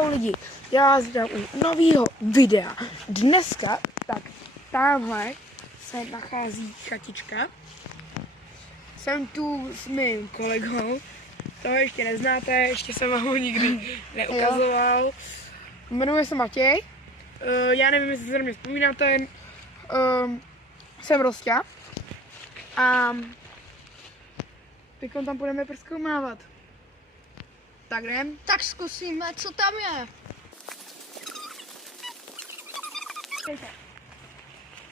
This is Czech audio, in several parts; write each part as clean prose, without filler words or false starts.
Čau lidi, já vás vítám u nového videa. Dneska, tak tamhle se nachází chatička. Jsem tu s mým kolegou, toho ještě neznáte, ještě jsem vám ho nikdy neukazoval. Jmenuje se Matěj, já nevím, jestli se na mě vzpomínáte, jsem Rosťa a teď tam půjdeme prozkoumávat. Tak jdem? Tak zkusíme, co tam je.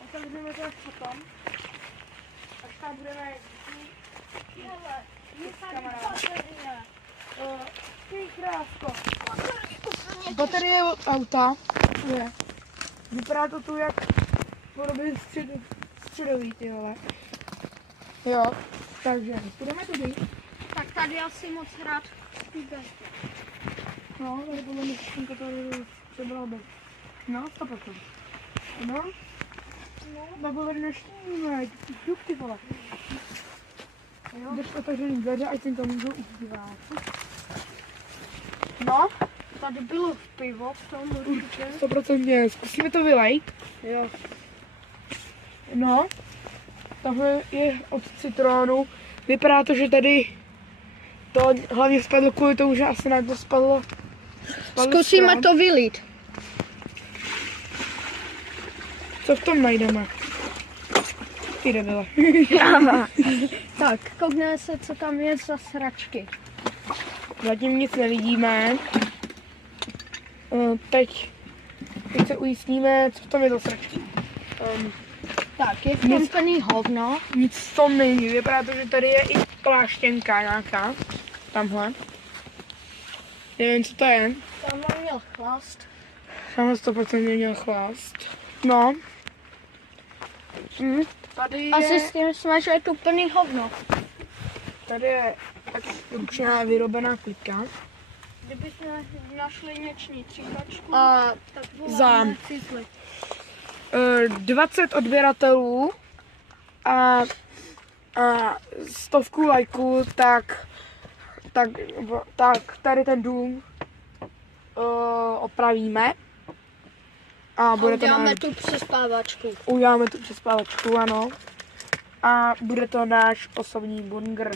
Otevřeme to až potom, až tam budeme ty krásko. Baterie od auta je. Vypadá to tu jak podobně středový, ty vole. Jo, takže půjdeme tudy. Tak tady asi moc rád jde. No, tady podle mě jsem to tady přebral bez. No, 100%. No, tak ho tady neštívíme, šup ty vole. Jdeš otevřený dveře, ať si to můžou i diváci. No, Tady bylo pivo v tom určitě. 100%, zkusíme to vylejt. Jo. No, tohle je od Citronu. Vypadá to, že tady to hlavně spadlo kvůli tomu, že asi na to spadlo Zkusíme stran. to vylít. Co v tom najdeme? Ty debile. Tak, koukneme se, co tam je za sračky. Zatím nic nevidíme. Teď se ujistíme, co v tom je za sračky. Tak, je v tom plný hovno. Nic v tom není. Vypadá to, že tady je i pláštěnka nějaká. Tamhle. Nevím, co to je. Tam měl chlast. Tamhle 100% měl chlást. No. Tady Asi je, s tím jsme, že je tu plný hovno. tady je taky ručná vyrobená klitka. Kdybychom našli něční tříkačku, A tak za 20 odběratelů a 100 lajků, tak tady ten dům opravíme. A bude to uděláme tu přespávačku. uděláme tu přespávačku, ano. A bude to náš osobní bunkr.